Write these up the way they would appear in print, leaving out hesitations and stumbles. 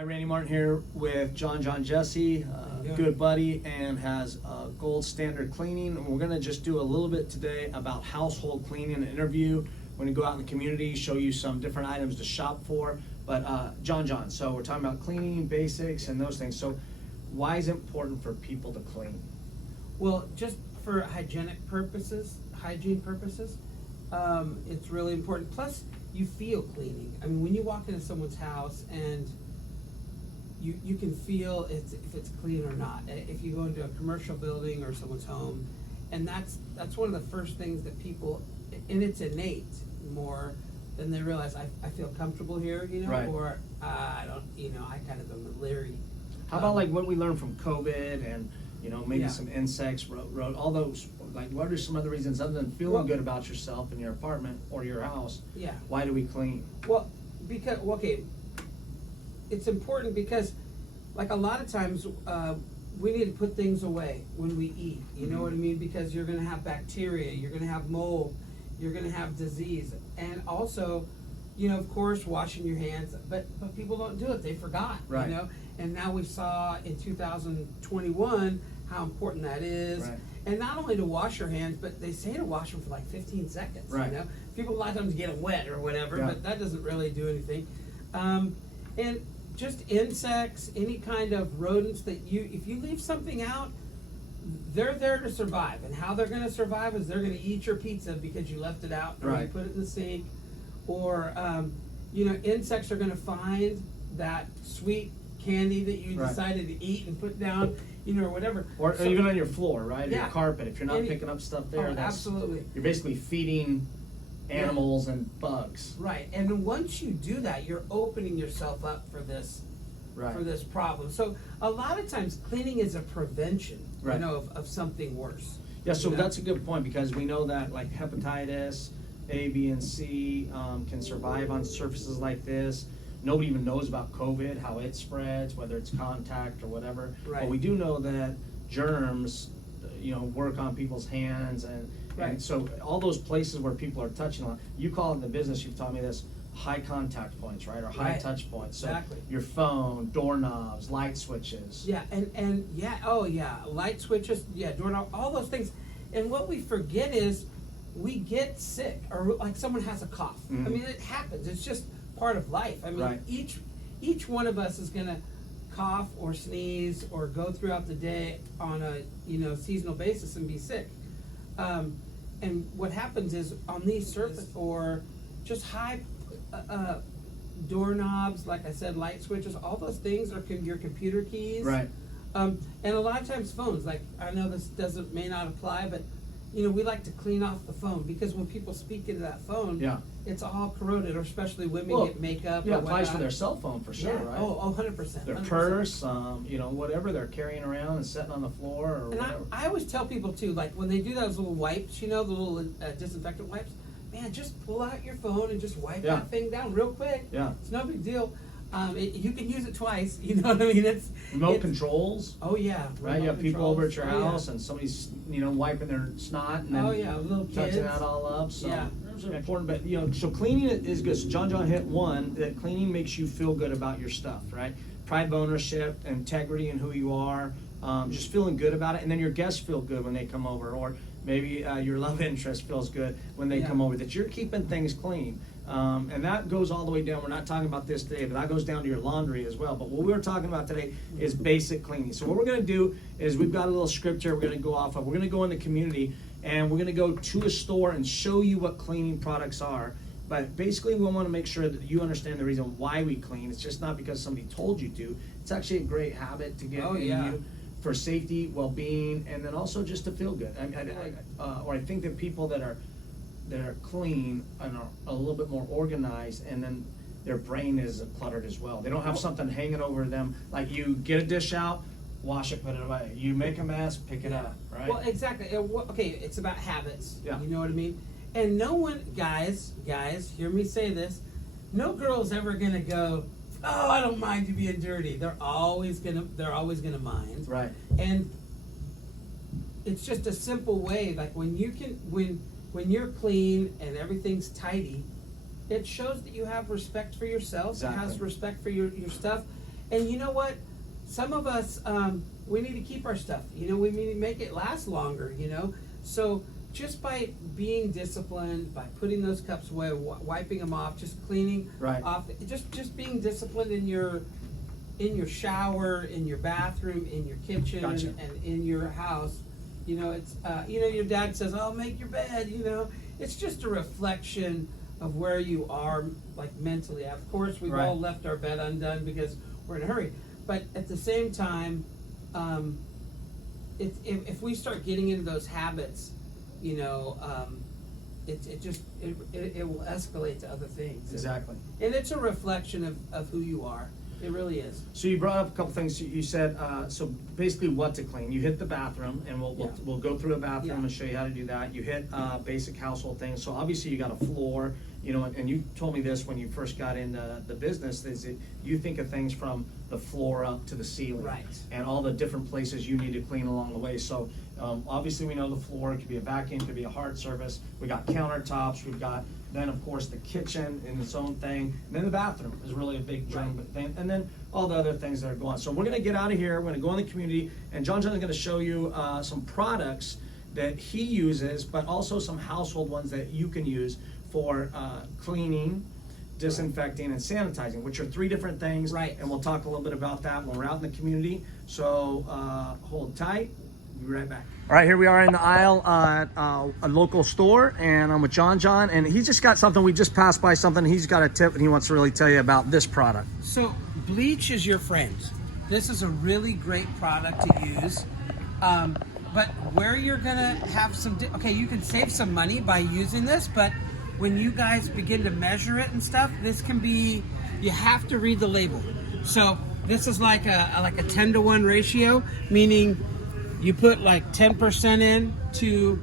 Hi, Randy Martin here with JonJon Jesse, good buddy, and has gold standard cleaning. And we're going to just do a little bit today about household cleaning, an interview. We're going to go out in the community, show you some different items to shop for. But JonJon, so we're talking about cleaning, basics, and those things. So why is it important for people to clean? Well, just for hygiene purposes, it's really important. Plus, you feel cleaning. I mean, when you walk into someone's house and you can feel if it's clean or not. If you go into a commercial building or someone's home, and that's one of the first things that people, and it's innate more than they realize. I feel comfortable here, Right. or I don't, I kind of am leery. How about like what we learned from COVID and maybe Yeah. some insects, all those, like what are some other reasons other than feeling good about yourself in your apartment or your house? Yeah. Why do we clean? Well, it's important because, like, a lot of times we need to put things away when we eat. You know what I mean? Because you're going to have bacteria, you're going to have mold, you're going to have disease, and also, of course, washing your hands. But people don't do it; they forgot. Right. And now we saw in 2021 how important that is. Right. And not only to wash your hands, but they say to wash them for like 15 seconds. Right. People a lot of times get them wet or whatever, Yeah. but that doesn't really do anything. And just insects, any kind of rodents that if you leave something out, they're there to survive. And how they're going to survive is they're going to eat your pizza because you left it out, or you Right. put it in the sink, or insects are going to find that sweet candy that you Right. decided to eat and put down, or whatever. Or So- even on your floor, right? Or Yeah. your carpet. If you're not Any- picking up stuff there, Oh, that's, absolutely. you're basically feeding animals and bugs. Right, and once you do that, you're opening yourself up for this, Right. problem. So a lot of times, cleaning is a prevention, Right. of something worse. Yeah, so you know? that's a good point because we know that like hepatitis, A, B, and C can survive on surfaces like this. Nobody even knows about COVID, how it spreads, whether it's contact or whatever. Right. But we do know that germs, work on people's hands and Right. so all those places where people are touching on. You call it in the business, you've taught me this, high contact points, right, or high Right. touch points. So Exactly. your phone, doorknobs, light switches. Yeah, and light switches, doorknob, all those things. And what we forget is we get sick, or like someone has a cough. Mhm. I mean, it happens. It's just part of life. I mean, Right. each one of us is gonna cough or sneeze or go throughout the day on a seasonal basis and be sick. And what happens is on these surface or just high doorknobs, like I said, light switches, all those things are your computer keys. Right. And a lot of times phones, like I know this may not apply, but we like to clean off the phone because when people speak into that phone, Yeah. it's all corroded, or especially women Well, get makeup. Yeah, or applies for whatnot. their cell phone for sure, Yeah. right? Oh, 100%. Their 100%. purse, whatever they're carrying around and sitting on the floor or And whatever. I always tell people too, like when they do those little wipes, the little disinfectant wipes, man, just pull out your phone and just wipe Yeah. that thing down real quick. Yeah. It's no big deal. You can use it twice. You know what I mean? Remote controls, Oh yeah. right? You remote have people over at your controls. Oh, yeah. house and somebody's, wiping their snot and then Oh yeah, little kids. touching that all up. So Yeah. those are important. But so cleaning is good. So JonJon hit one, that cleaning makes you feel good about your stuff, right? Pride of ownership, integrity in who you are, just feeling good about it, and then your guests feel good when they come over, or maybe your love interest feels good when they Yeah. come over. That you're keeping things clean. And that goes all the way down. We're not talking about this today, but that goes down to your laundry as well. But what we're talking about today is basic cleaning. So what we're going to do is we've got a little script here we're going to go off of. We're going to go in the community and we're going to go to a store and show you what cleaning products are. But basically we want to make sure that you understand the reason why we clean. It's just not because somebody told you to. It's actually a great habit to get in you for safety, well-being, and then also just to feel good. I think that people that are clean and are a little bit more organized, and then their brain is cluttered as well. They don't have something hanging over them. Like you get a dish out, wash it, put it away. You make a mess, pick it up, right? Well, exactly. Okay, it's about habits. Yeah. You know what I mean? And no one, guys, hear me say this. No girl's ever gonna go, oh, I don't mind you being dirty. They're always gonna mind. Right. And it's just a simple way. Like when you're clean and everything's tidy, it shows that you have respect for yourself. Exactly. It has respect for your stuff. And you know what? Some of us, we need to keep our stuff. You know, we need to make it last longer, you know? So just by being disciplined, by putting those cups away, wiping them off, just cleaning Right. off, just being disciplined in your shower, in your bathroom, in your kitchen, Gotcha. and in your house. You know, it's, you know, your dad says, oh, make your bed, you know. It's just a reflection of where you are, like, mentally. Of course, we've Right. all left our bed undone because we're in a hurry. But at the same time, if we start getting into those habits, you know, it will escalate to other things. Exactly. And it's a reflection of who you are. It really is. So you brought up a couple things. You said, so basically what to clean. You hit the bathroom, and we'll Yeah. go through a bathroom Yeah. and show you how to do that. You hit basic household things. So obviously you got a floor, you know, and you told me this when you first got into the business, is that you think of things from the floor up to the ceiling. Right. And all the different places you need to clean along the way. So obviously we know the floor, it could be a vacuum, it could be a hard surface. We got countertops, we've got then of course the kitchen in its own thing. And then the bathroom is really a big germ thing. And then all the other things that are going on. So we're gonna get out of here, we're gonna go in the community, and JonJon is gonna show you some products that he uses, but also some household ones that you can use for cleaning, disinfecting, and sanitizing, which are 3 different things. Right. And we'll talk a little bit about that when we're out in the community. So hold tight. We'll be right back. All right, here we are in the aisle at a local store, and I'm with JonJon, and he just got something. We just passed by something. He's got a tip, and he wants to really tell you about this product. So bleach is your friend. This is a really great product to use. But where you're gonna have some, okay, you can save some money by using this, but when you guys begin to measure it and stuff, this can be, you have to read the label. So this is like a 10-to-1 ratio, meaning you put like 10% in to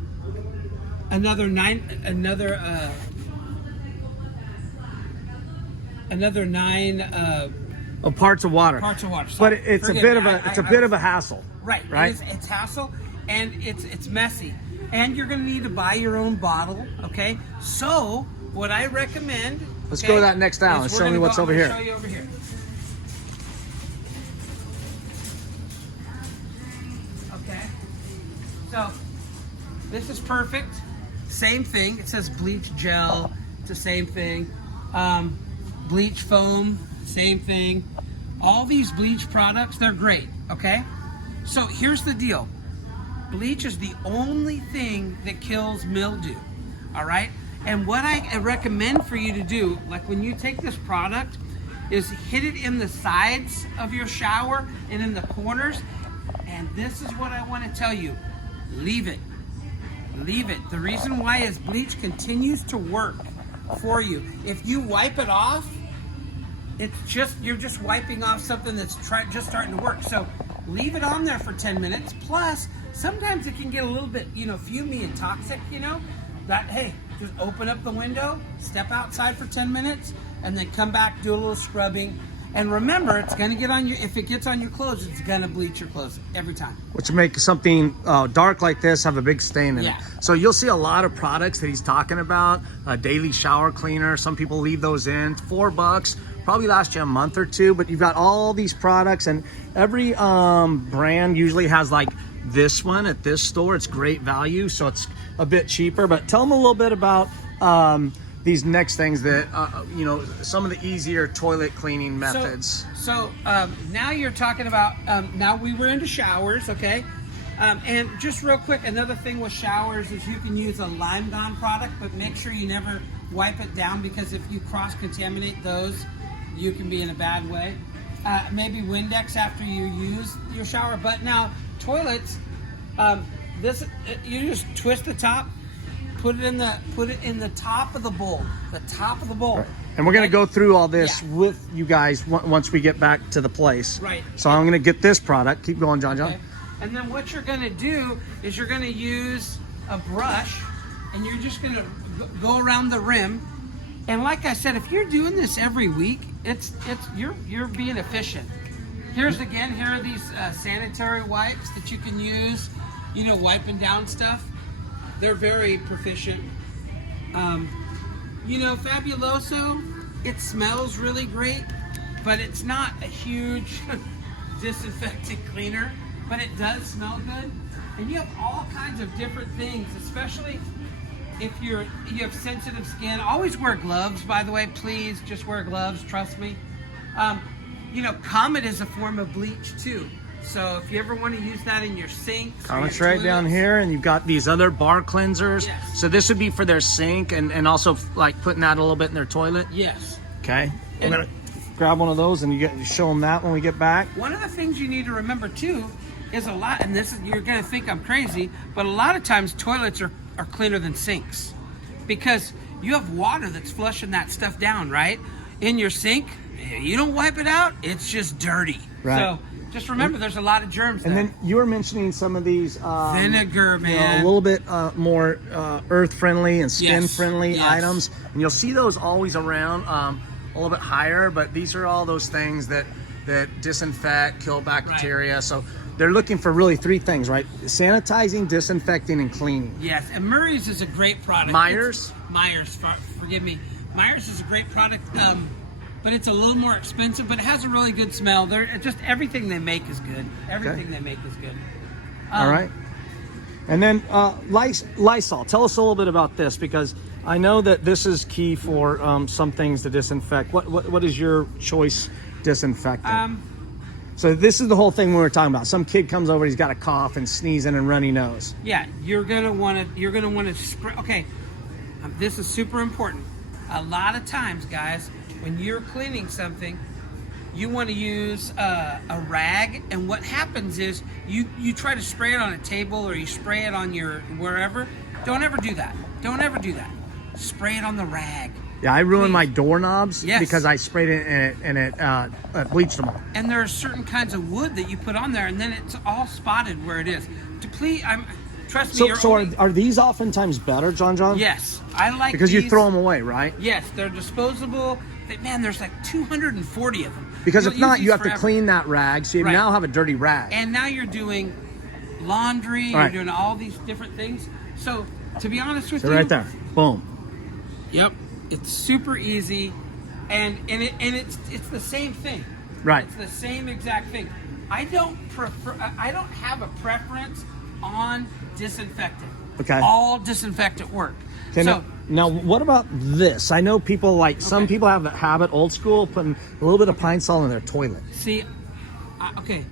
another 9 Parts of water. parts of water. But Sorry. it's Forgive a bit me. of a hassle. Right. Right. It's hassle, and it's messy, and you're going to need to buy your own bottle. Okay. So what I recommend. Let's okay, go to that next aisle and is we're show me gonna what's go- over I'm here. gonna Show you over here. Okay. So this is perfect. Same thing. It says bleach gel. It's the same thing. Bleach foam. Same thing. All these bleach products, they're great. Okay. So here's the deal. Bleach is the only thing that kills mildew. All right. And what I recommend for you to do, like when you take this product, is hit it in the sides of your shower and in the corners. And this is what I want to tell you. Leave it. Leave it. The reason why is bleach continues to work for you. If you wipe it off, you're just wiping off something that's just starting to work. So leave it on there for 10 minutes. Plus, sometimes it can get a little bit, fumey and toxic, that, hey, just open up the window, step outside for 10 minutes, and then come back, do a little scrubbing. And remember, it's going to get on if it gets on your clothes, it's going to bleach your clothes every time. Which make something dark like this have a big stain in Yeah. it. So you'll see a lot of products that he's talking about. A daily shower cleaner. Some people leave those in. $4. Probably last you a month or 2. But you've got all these products, and every brand usually has like this one at this store. It's great value, so it's a bit cheaper. But tell them a little bit about these next things that some of the easier toilet cleaning methods. So now you're talking about, now we were into showers, okay? And just real quick, another thing with showers is you can use a Lime Gone product, but make sure you never wipe it down, because if you cross-contaminate those, you can be in a bad way. Maybe Windex after you use your shower. But now, toilets, you just twist the top, put it in the top of the bowl. The top of the bowl. Right. And we're gonna go through all this Yeah. with you guys once we get back to the place. Right. So I'm gonna get this product. Keep going, JonJon. Okay. And then what you're gonna do is you're gonna use a brush, and you're just gonna go around the rim. And like I said, if you're doing this every week, you're being efficient. Here are these sanitary wipes that you can use, wiping down stuff. They're very proficient. Fabuloso, it smells really great, but it's not a huge disinfectant cleaner, but it does smell good. And you have all kinds of different things, especially if you have sensitive skin. Always wear gloves, by the way. Please just wear gloves, trust me. You know, Comet is a form of bleach too. So if you ever want to use that in your sinks, Comet's right down here, and you've got these other bar cleansers. Yes. So this would be for their sink, and also like putting that a little bit in their toilet. Yes. Okay. We're gonna grab one of those, and you show them that when we get back. One of the things you need to remember too is a lot, and this is, you're gonna think I'm crazy, but a lot of times toilets are cleaner than sinks because you have water that's flushing that stuff down, right? In your sink, you don't wipe it out, it's just dirty. Right. So just remember, there's a lot of germs And there. then you were mentioning some of these Vinegar, man. a little bit more earth-friendly and skin-friendly Yes. items, and you'll see those always around a little bit higher. But these are all those things that disinfect, kill bacteria. So they're looking for really three things, right? Sanitizing, disinfecting, and cleaning. Yes, and Murray's is a great product. Myers? Forgive me. Myers is a great product, but it's a little more expensive, but it has a really good smell. Just everything they make is good. Everything they make is good. All right. And then Lysol. Tell us a little bit about this, because I know that this is key for some things to disinfect. What is your choice disinfectant? So this is the whole thing we were talking about. Some kid comes over, he's got a cough and sneezing and runny nose. Yeah, you're gonna want to spray. Okay, this is super important. A lot of times, guys, when you're cleaning something, you want to use a rag, and what happens is you try to spray it on a table or you spray it on your wherever. Don't ever do that. Don't ever do that. Spray it on the rag. Yeah, I ruined Please. my doorknobs Yes. because I sprayed it and it bleached them all. And there are certain kinds of wood that you put on there, and then it's all spotted where it is. Trust me. So are these oftentimes better, JonJon? Yes, I like Because these. you throw them away, right? Yes, they're disposable. Man, there's like 240 of them. Because You'll if not, use you have these to forever. clean that rag, so you Right. now have a dirty rag. And now you're doing laundry. All right. You're doing all these different things. So to be honest with So you, right there, boom. Yep, it's super easy, and it's the same thing. Right. It's the same exact thing. I don't have a preference on disinfectant. Okay. All disinfectant work. Okay, So now what about this? I know people some Okay. people have that habit, old school, putting a little bit of pine sol in their toilet. see, okay,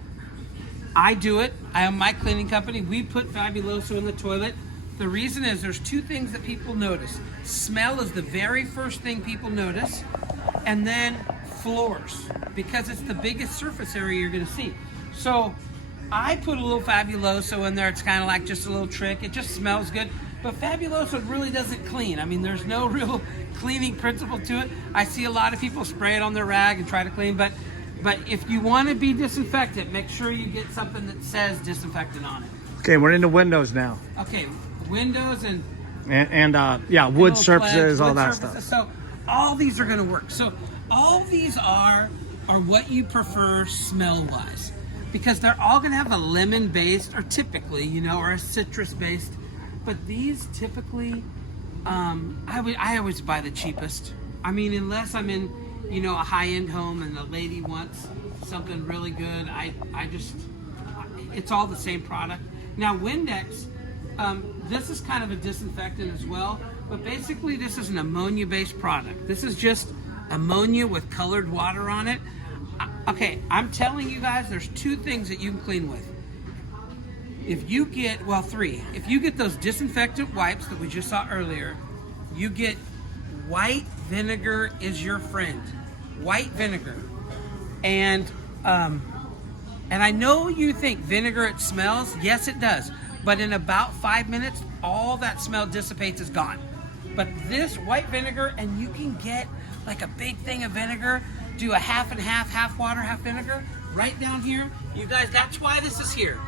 I do it. I have my cleaning company. We put Fabuloso in the toilet. The reason is there's two things that people notice. Smell is the very first thing people notice, and then floors, because it's the biggest surface area you're going to see. So I put a little Fabuloso in there. It's kind of like just a little trick. It just smells good. But Fabuloso really doesn't clean. I mean, there's no real cleaning principle to it. I see a lot of people spray it on their rag and try to clean, but if you want to be disinfectant, make sure you get something that says disinfectant on it. Okay, we're into windows now. Okay, windows and Yeah, wood little surfaces, flags, all wood that surfaces. stuff. So all these are going to work. So all these are what you prefer smell-wise, because they're all going to have a lemon-based, or typically, or a citrus-based. But these typically, I always buy the cheapest. I mean, unless I'm in, a high-end home and the lady wants something really good, it's all the same product. Now, Windex, this is kind of a disinfectant as well, but basically this is an ammonia-based product. This is just ammonia with colored water on it. Okay, I'm telling you guys, there's two things that you can clean with. Three. If you get those disinfectant wipes that we just saw earlier, you get white vinegar is your friend. White vinegar. And I know you think vinegar, it smells. Yes, it does. But in about 5 minutes, all that smell dissipates, is gone. But this white vinegar, and you can get like a big thing of vinegar, do a half and half water, half vinegar, right down here. You guys, that's why this is here.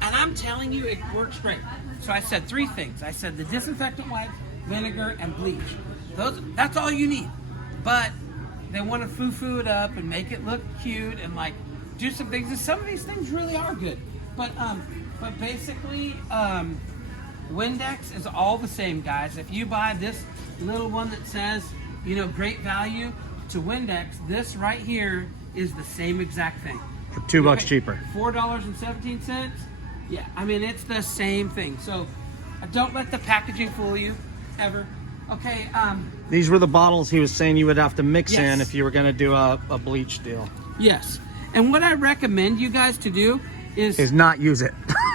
And I'm telling you, it works great. So I said three things. I said the disinfectant wipe, vinegar, and bleach. That's all you need. But they want to foo-foo it up and make it look cute and like do some things. And some of these things really are good. But basically, Windex is all the same, guys. If you buy this little one that says, great value, to Windex, this right here is the same exact thing. For $2 cheaper. $4.17. Yeah, I mean, it's the same thing. So don't let the packaging fool you, ever. Okay, These were the bottles he was saying you would have to mix Yes. in if you were going to do a bleach deal. yes. And what I recommend you guys to do Is not use it.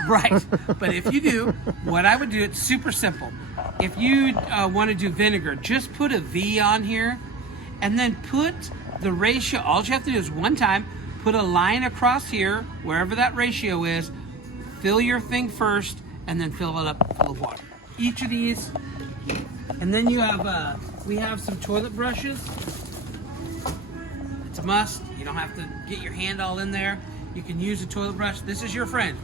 right. But if you do, what I would do, it's super simple. If you want to do vinegar, just put a V on here and then put the ratio. All you have to do is one time, put a line across here, wherever that ratio is, fill your thing first, and then fill it up full of water. Each of these. And then you have, we have some toilet brushes. It's a must. You don't have to get your hand all in there. You can use a toilet brush. This is your friend.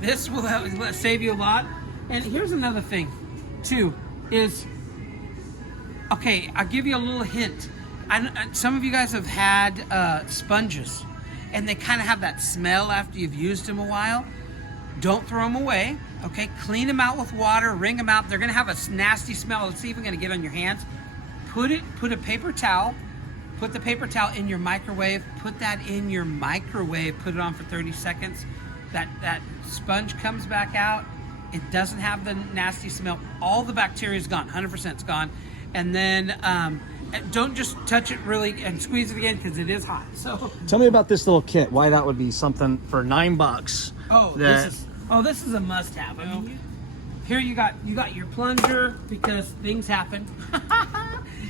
This will save you a lot. And here's another thing, too, is, okay, I'll give you a little hint. Some of you guys have had sponges, and they kind of have that smell after you've used them a while. Don't throw them away, okay? Clean them out with water, wring them out. They're gonna have a nasty smell. It's even gonna get on your hands. Put a paper towel, put the paper towel in your microwave, put that in your microwave, put it on for 30 seconds. That sponge comes back out. It doesn't have the nasty smell. All the bacteria is gone, 100% is gone. And then don't just touch it really and squeeze it again because it is hot. So Tell me about this little kit. Why that would be something for $9. this is a must-have. I mean, here you got your plunger because things happen,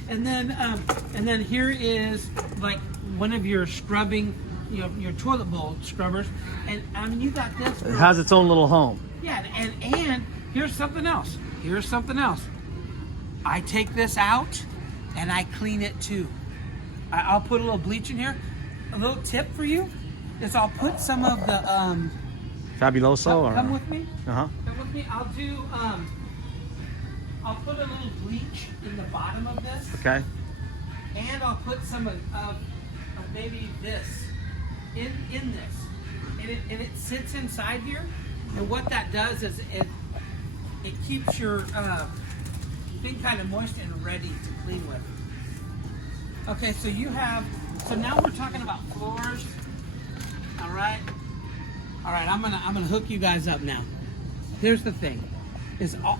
and then here is like one of your scrubbing, your toilet bowl scrubbers, and I mean you got this. It has its own little home. Yeah, and here's something else. I take this out and I clean it too. I'll put a little bleach in here. A little tip for you is I'll put some of the Fabuloso? come with me. Uh-huh. Come with me. I'll do I'll put a little bleach in the bottom of this. Okay. And I'll put some of maybe this in this. And it sits inside here. And what that does is it keeps your thing kind of moist and ready to clean with. Okay, so now we're talking about floors. All right, I'm gonna hook you guys up now. Here's the thing,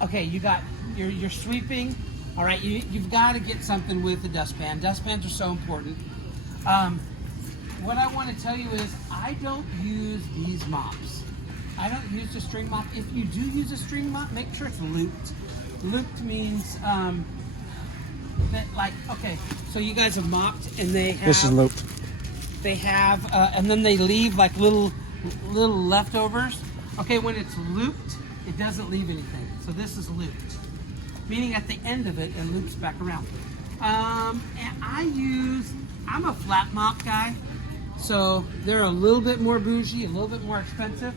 okay, you got you're sweeping. All right, you've got to get something with the dustpan. Dustpans are so important. What I want to tell you is I don't use these mops. I don't use the string mop. If you do use a string mop, make sure it's looped. Looped means that, like, okay, so you guys have mopped and they have. This is looped. They have, and then they leave like little leftovers. Okay, when it's looped, it doesn't leave anything. So this is looped, meaning at the end of it, it loops back around. And I'm a flat mop guy, so they're a little bit more bougie, a little bit more expensive.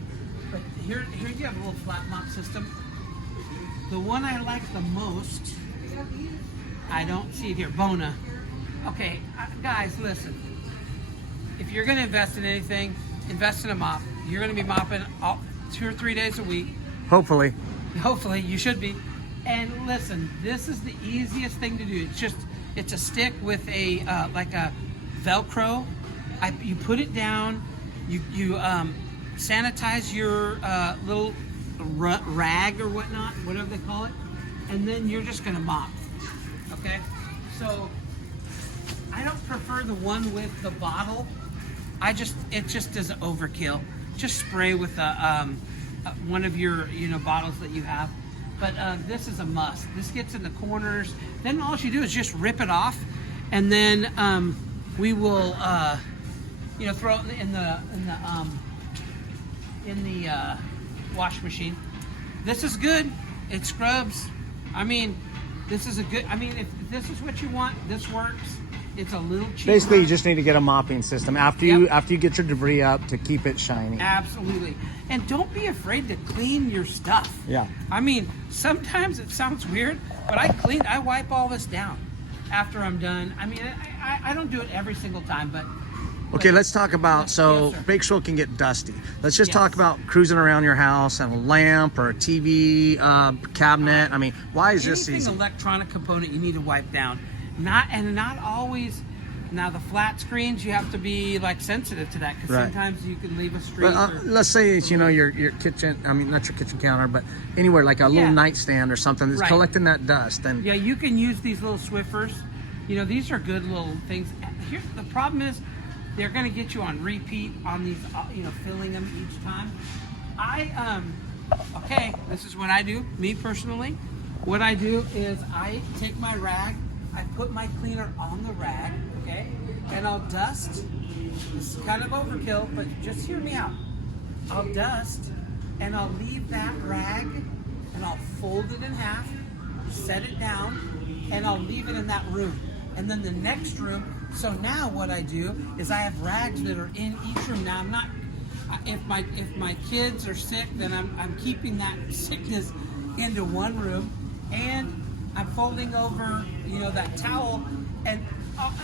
But here you have a little flat mop system. The one I like the most, I don't see it here, Bona. Okay, guys, listen. If you're going to invest in anything, invest in a mop. You're going to be mopping 2 or 3 days a week. Hopefully. Hopefully, you should be. And listen, this is the easiest thing to do. It's a stick with a like a Velcro. You put it down. You sanitize your little rag or whatnot, whatever they call it, and then you're just gonna mop. Okay, so I don't prefer the one with the bottle. It just is overkill. Just spray with one of your bottles that you have. But this is a must. This gets in the corners. Then all you do is just rip it off, and then we will throw it in the wash machine. This is good. It scrubs. I mean, this is if this is what you want, this works. It's a little cheaper. Basically, you just need to get a mopping system after you get your debris up to keep it shiny. Absolutely. And don't be afraid to clean your stuff. Yeah. I mean, sometimes it sounds weird, but I wipe all this down after I'm done. I mean, I don't do it every single time, but Okay, let's talk about, Yes, so sir. bake soil can get dusty. Let's just Yes. talk about cruising around your house and a lamp or a TV cabinet. I mean, why is this anything easy? electronic component you need to wipe down. Not always Now the flat screens, you have to be like sensitive to that because Right. sometimes you can leave a streak. But let's say it's, you know, your kitchen, I mean, not your kitchen counter, but anywhere like a little nightstand or something that's Right. collecting that dust. And Yeah, you can use these little Swiffers. You know, these are good little things. Here's the problem is they're going to get you on repeat on these, you know, filling them each time. Okay, this is what I do, me personally. What I do is I take my rag, I put my cleaner on the rag, okay, and I'll dust. This is kind of overkill, but just hear me out. I'll dust and I'll leave that rag and I'll fold it in half, set it down, and I'll leave it in that room. And then the next room, so now what I do is I have rags that are in each room. Now I'm not, if my kids are sick, then I'm keeping that sickness into one room, and I'm folding over, you know, that towel, and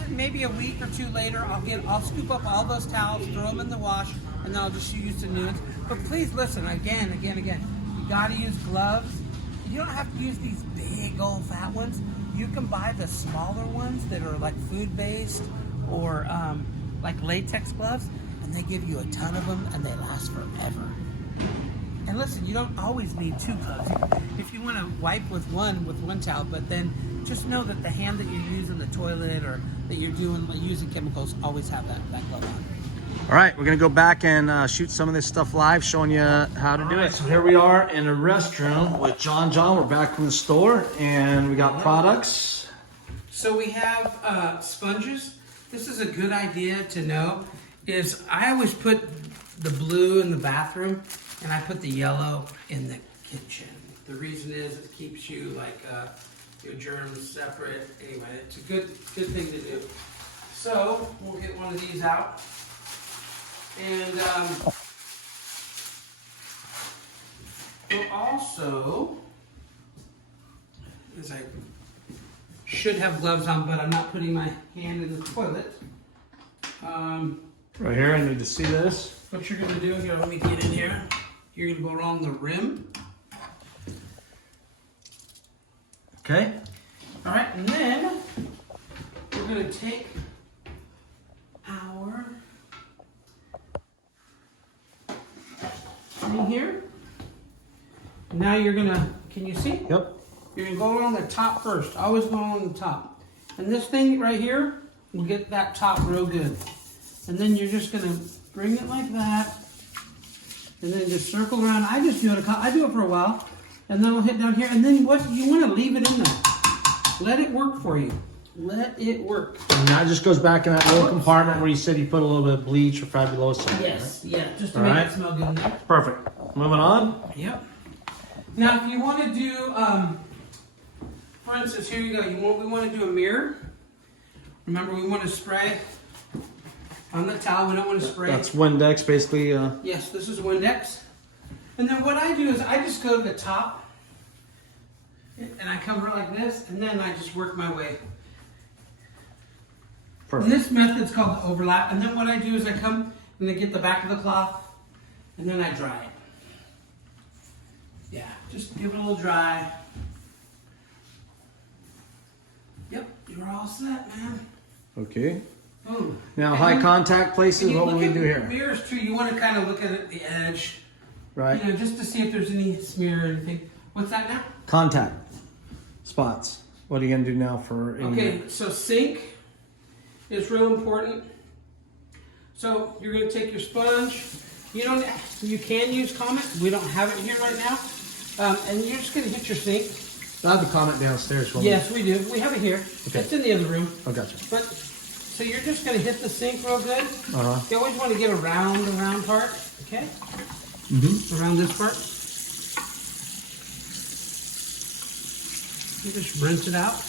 maybe a week or two later, I'll scoop up all those towels, throw them in the wash, and then I'll just use the new ones. But please listen, again, you gotta use gloves. You don't have to use these big old fat ones. You can buy the smaller ones that are like food-based or like latex gloves, and they give you a ton of them, and they last forever. And listen, you don't always need two gloves. If you want to wipe with one towel, but then just know that the hand that you use in the toilet or that you're using chemicals always have that glove on. all right, we're gonna go back and shoot some of this stuff live, showing you how to do it. So here we are in the restroom with JonJon. We're back from the store, and we got products. So we have sponges. This is a good idea to know. Is I always put the blue in the bathroom, and I put the yellow in the kitchen. The reason is it keeps you like your germs separate. Anyway, it's a good thing to do. So we'll get one of these out. And we'll also, as I should have gloves on, but I'm not putting my hand in the toilet. Right here, I need to see this. What you're gonna do here, let me get in here. You're gonna go around the rim. Okay. All right, and then we're gonna take our thing here. Now you're gonna, can you see? Yep. You're gonna go around the top first. Always go along the top. And this thing right here will get that top real good. And then you're just gonna bring it like that, and then just circle around. I just do it. I do it for a while, and then I'll hit down here. And then what you want to leave it in there. Let it work for you. Let it work. And that just goes back in that little compartment where you said you put a little bit of bleach or fabuloso. Yes, yeah, just to All make right. it smell good in there. Perfect. Moving on. Yep. Now, if you want to do, for instance, here you go. We want to do a mirror. Remember, we want to spray on the towel. We don't want to spray. That's Windex, basically. Yes, this is Windex. And then what I do is I just go to the top, and I cover it like this, and then I just work my way. Perfect. And this method's called the overlap. And then what I do is I come and I get the back of the cloth, and then I dry it. Yeah, just give it a little dry. Yep, you're all set, man. Okay. Boom. Now, And high then- contact places, and you what will look we at do here? Mirrors too, you want to kind of look at the edge, Right. you know, just to see if there's any smear or anything. What's that now? Contact spots. What are you going to do now for... Okay, so sink is real important. So you're going to take your sponge. You can use Comet. We don't have it here right now. And you're just going to hit your sink. I have the Comet downstairs. Yes, we do. We have it here. Okay. It's in the other room. Oh, gotcha. But so you're just going to hit the sink real good. Uh-huh. You always want to get around the round part. Okay. Mm-hmm. Around this part. You just rinse it out.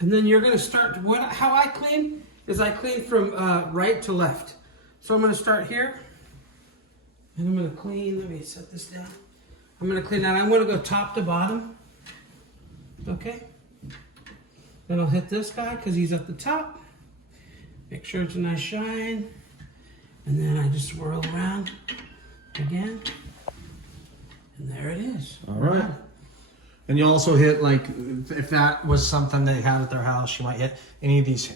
And then you're going to start, how I clean is I clean from right to left. So I'm going to start here. And I'm going to clean, let me set this down. I'm going to clean that. I'm going to go top to bottom. Okay. Then I'll hit this guy because he's at the top. Make sure it's a nice shine. And then I just swirl around again. And there it is. All right. And you also hit, like, if that was something they had at their house, you might hit any of these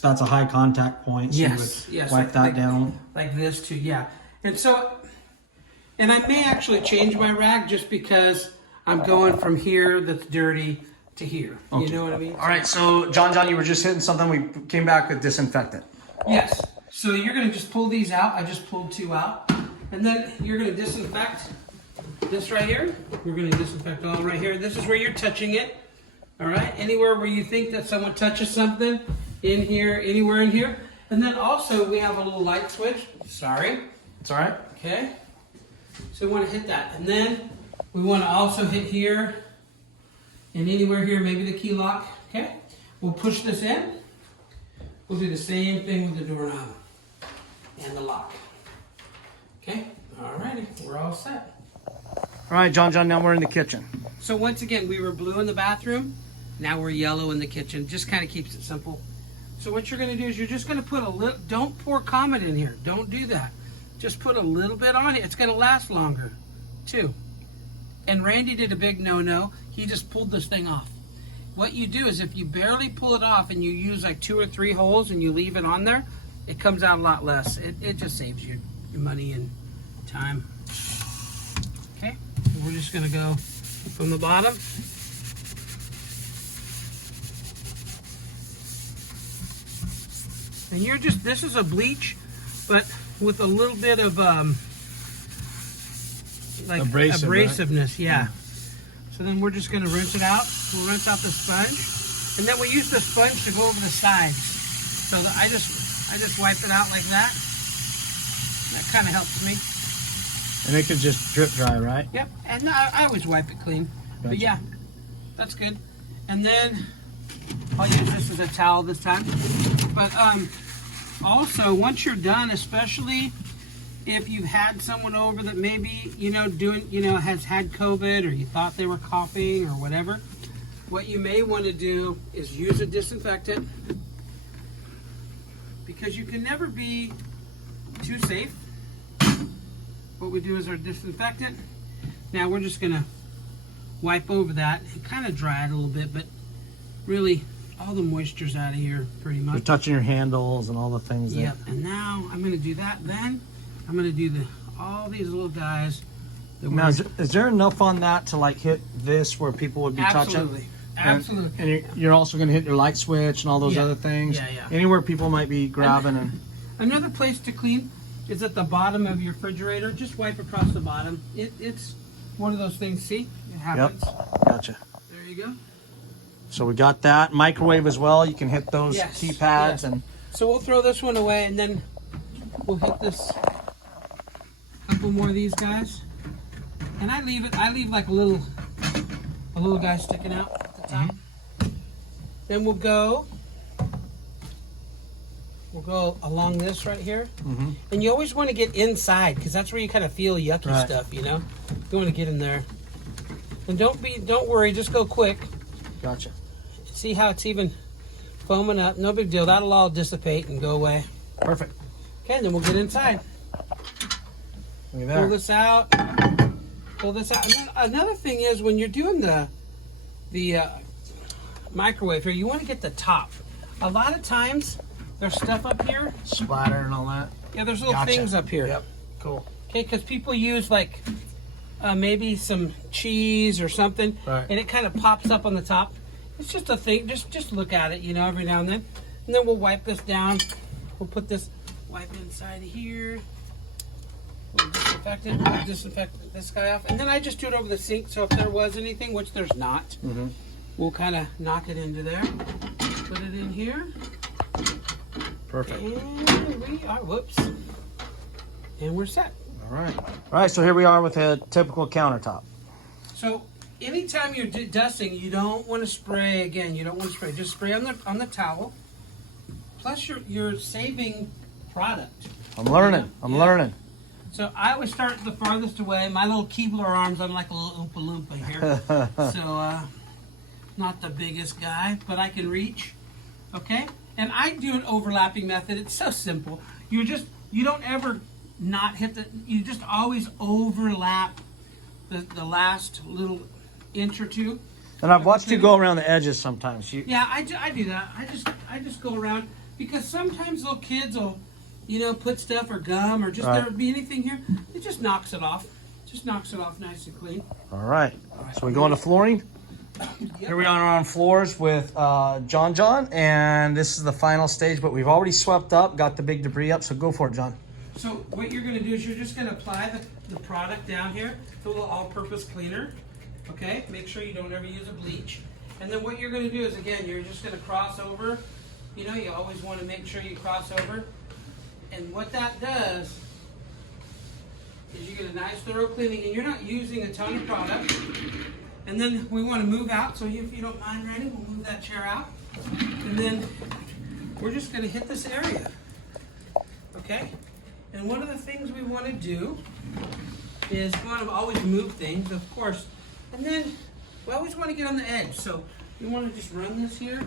that's a high contact point. So Yes, you would yes. wipe that down. Like this too, yeah. And so, and I may actually change my rag just because I'm going from here that's dirty to here. Okay. You know what I mean? All right, so JonJon, you were just hitting something. We came back with disinfectant. Yes. So you're going to just pull these out. I just pulled 2 out. And then you're going to disinfect this right here. We're going to disinfect all right here. This is where you're touching it. All right. Anywhere where you think that someone touches something, in here, anywhere in here. And then also we have a little light switch. Sorry. It's all right. Okay. So we want to hit that. And then we want to also hit here and anywhere here, maybe the key lock. Okay. We'll push this in. We'll do the same thing with the doorknob and the lock. Okay. Alrighty. We're all set. All right, JonJon, now we're in the kitchen. So once again, we were blue in the bathroom. Now we're yellow in the kitchen. Just kind of keeps it simple. So what you're going to do is you're just going to put a little, don't pour Comet in here. Don't do that. Just put a little bit on it. It's going to last longer, too. And Randy did a big no-no. He just pulled this thing off. What you do is if you barely pull it off and you use like 2 or 3 holes and you leave it on there, it comes out a lot less. It just saves you your money and time. Okay, so we're just going to go from the bottom. And you're just, this is a bleach, but with a little bit of like abrasiveness, yeah. So then we're just going to rinse it out. We'll rinse out the sponge, and then we use the sponge to go over the sides. So that I just wipe it out like that. That kind of helps me. And it could just drip dry, right? Yep, and I always wipe it clean. Gotcha. But yeah, that's good. And then I'll use this as a towel this time. But also, once you're done, especially if you've had someone over that maybe, has had COVID, or you thought they were coughing or whatever, what you may want to do is use a disinfectant, because you can never be too safe. What we do is our disinfectant. Now we're just going to wipe over that and kind of dry it a little bit, but really all the moisture's out of here pretty much. You're touching your handles and all the things. Yep, and now I'm going to do that. Then I'm going to do all these little guys. Now, is there enough on that to like hit this where people would be Absolutely. touching? Absolutely. And you're also going to hit your light switch and all those other things. Yeah, yeah. Anywhere people might be grabbing and Another place to clean is at the bottom of your refrigerator. Just wipe across the bottom. It's one of those things. See, it happens. Yep, gotcha. There you go. So we got that. Microwave as well. You can hit those Yes, keypads yes. and So we'll throw this one away, and then we'll hit this. Couple more of these guys, and I leave like a little guy sticking out at the top. Then we'll go along this right here. And you always want to get inside, because that's where you kind of feel yucky stuff, you know. You want to get in there. And don't worry, just go quick. gotcha. See how it's even foaming up? No big deal. That'll all dissipate and go away. Perfect. Okay, and then we'll get inside. Look at that. Pull this out. Pull this out. And then another thing is, when you're doing the microwave here, you want to get the top. A lot of times there's stuff up here. Splatter and all that. Yeah, there's little things up here. Yep. Cool. Okay, because people use like maybe some cheese or something, and it kind of pops up on the top. It's just a thing. Just look at it, every now and then. And then we'll wipe this down. We'll put this wipe inside of here. We'll disinfect this guy off. And then I just do it over the sink, so if there was anything, which there's not, we'll kind of knock it into there. Put it in here. Perfect. And we are, whoops. And we're set. All right. All right, so here we are with a typical countertop. So anytime you're dusting, you don't want to spray again. You don't want to spray. Just spray on the towel. Plus, you're saving product. I'm learning. I'm learning. So I always start the farthest away. My little Keebler arms, I'm like a little Oompa Loompa here. So not the biggest guy, but I can reach. Okay? And I do an overlapping method. It's so simple. You don't ever not hit you just always overlap the last little inch or two. And I've watched you go around the edges sometimes. Yeah, I do that. I just go around because sometimes little kids will, you know, put stuff or gum or just Right. there be anything here. It just knocks it off. Just knocks it off nice and clean. All right. So we go into flooring. Here we are on floors with JonJon, and this is the final stage, but we've already swept up, got the big debris up, so go for it, John. So what you're going to do is you're just going to apply the product down here, the little all-purpose cleaner. Okay, make sure you don't ever use a bleach. And then what you're going to do is, again, you're just going to cross over. You know, you always want to make sure you cross over. And what that does is you get a nice thorough cleaning, and you're not using a ton of product. And then we want to move out, so if you don't mind, Randy, we'll move that chair out. And then we're just going to hit this area. Okay? And one of the things we want to do is we want to always move things, of course. And then we always want to get on the edge. So you want to just run this here.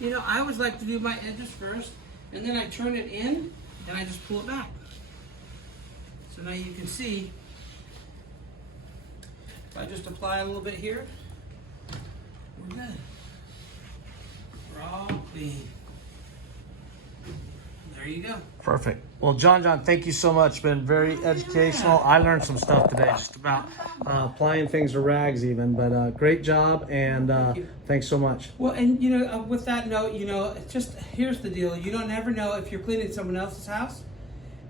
You know, I always like to do my edges first, and then I turn it in, and I just pull it back. So now you can see, if I just apply a little bit here, we're good. We're all clean. There you go. Perfect. Well, JonJon, thank you so much. It's been very educational. I learned some stuff today just about applying things to rags even, but great job, and thanks so much. Well, and you know, with that note, you know, just here's the deal. You don't ever know if you're cleaning someone else's house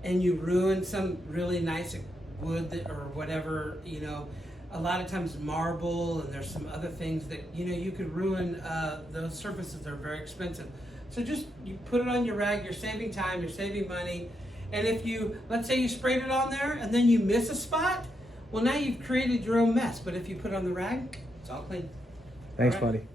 and you ruin some really nice wood or whatever, you know, a lot of times marble, and there's some other things that, you know, you could ruin those surfaces. Are very expensive. So just, you put it on your rag, you're saving time, you're saving money. And if you, let's say you sprayed it on there and then you miss a spot, well, now you've created your own mess. But if you put it on the rag, it's all clean. Thanks, All right? buddy.